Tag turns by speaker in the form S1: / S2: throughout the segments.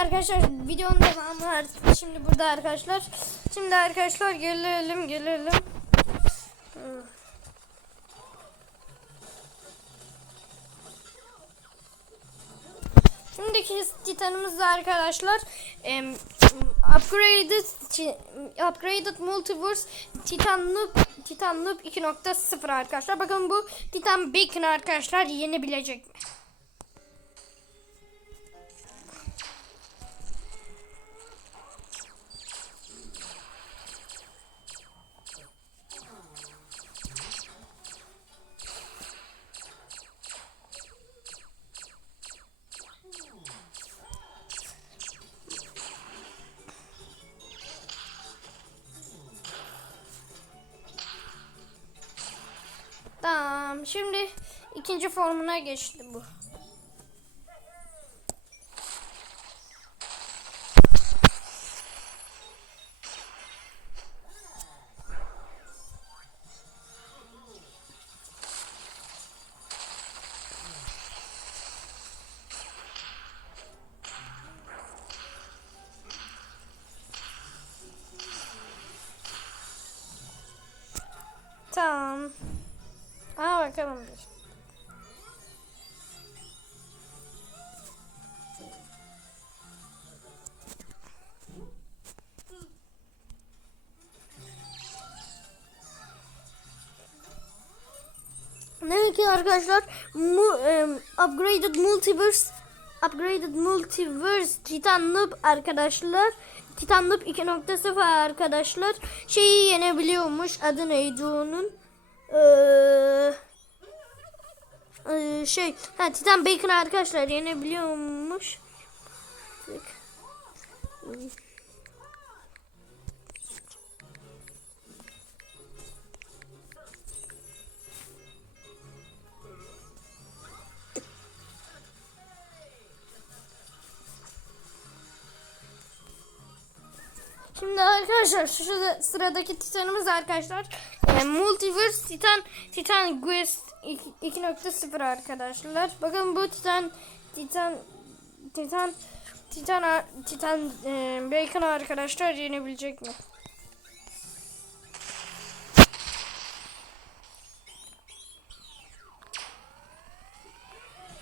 S1: Arkadaşlar videonun devamı artık şimdi burada arkadaşlar. Şimdi arkadaşlar gelelim gelelim. Şimdiki titanımız da arkadaşlar em, upgraded upgraded multiverse titan noob titan noob 2.0 arkadaşlar. Bakın bu titan bacon arkadaşlar yenebilecek mi? Tamam. Şimdi ikinci formuna geçti bu. Bir. Ne ki arkadaşlar mu, em, upgraded multiverse upgraded multiverse Titan Noob arkadaşlar Titan Noob 2.0 arkadaşlar şeyi yenebiliyormuş adı neydi onun Eee ee, şey ha Titan Bacon arkadaşlar yenebiliyormuş. Şimdi arkadaşlar şu sıradaki titanımız arkadaşlar e, Multiverse Titan Titan Quest 2.0 arkadaşlar. Bakın bu Titan Titan Titan Titan Titan e, Bacon arkadaşlar yenebilecek mi?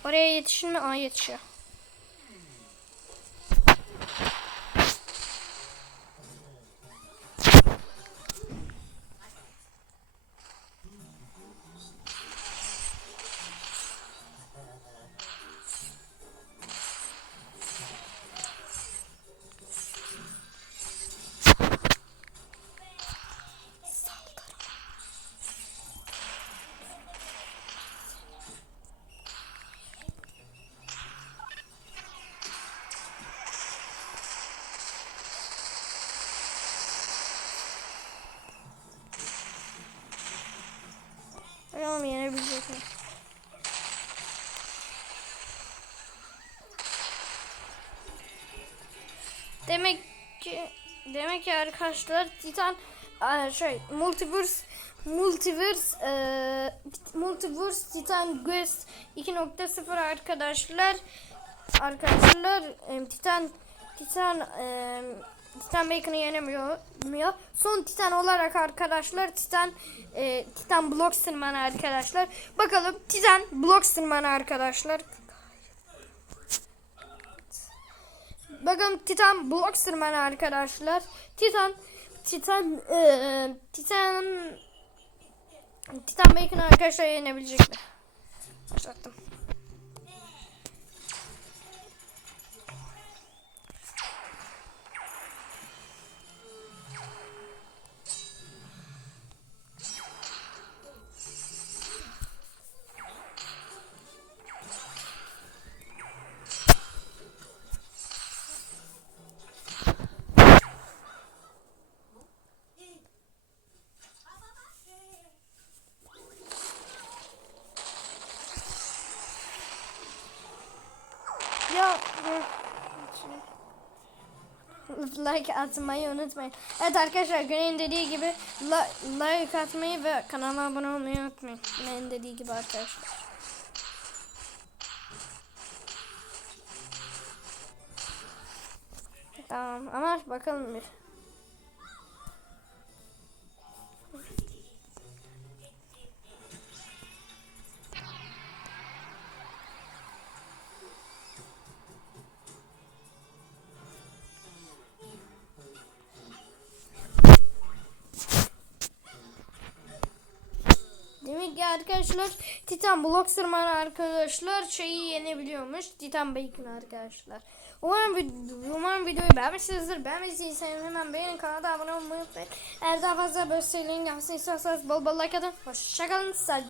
S1: Oraya yetişin mi? Aa yetişiyor. Demek ki demek ki arkadaşlar Titan şey Multiverse Multiverse eee, Multiverse Titan Quest 2.0 arkadaşlar. Arkadaşlar Titan Titan em, Titan Bacon'ı yenemiyor. Son Titan olarak arkadaşlar Titan e, Titan Blocksterman arkadaşlar. Bakalım Titan Blocksterman arkadaşlar. Bakın Titan Blocksterman arkadaşlar. Titan Titan e, Titan Titan Bacon arkadaşlar yenebilecek mi? Başlattım. Like atmayı unutmayın. Evet arkadaşlar Güney'in dediği gibi like atmayı ve kanalıma abone olmayı unutmayın. Güney'in dediği gibi arkadaşlar. Tamam ama bakalım bir. Arkadaşlar Titan Blok Sırmanı arkadaşlar şeyi yenebiliyormuş. Titan Bacon arkadaşlar. Umarım, vid- umarım videoyu beğenmişsinizdir. Beğenmediyseniz hemen beğenin kanala abone olmayı unutmayın. Eğer daha fazla böyle şeylerin gelmesini istiyorsanız bol bol like atın. Hoşçakalın.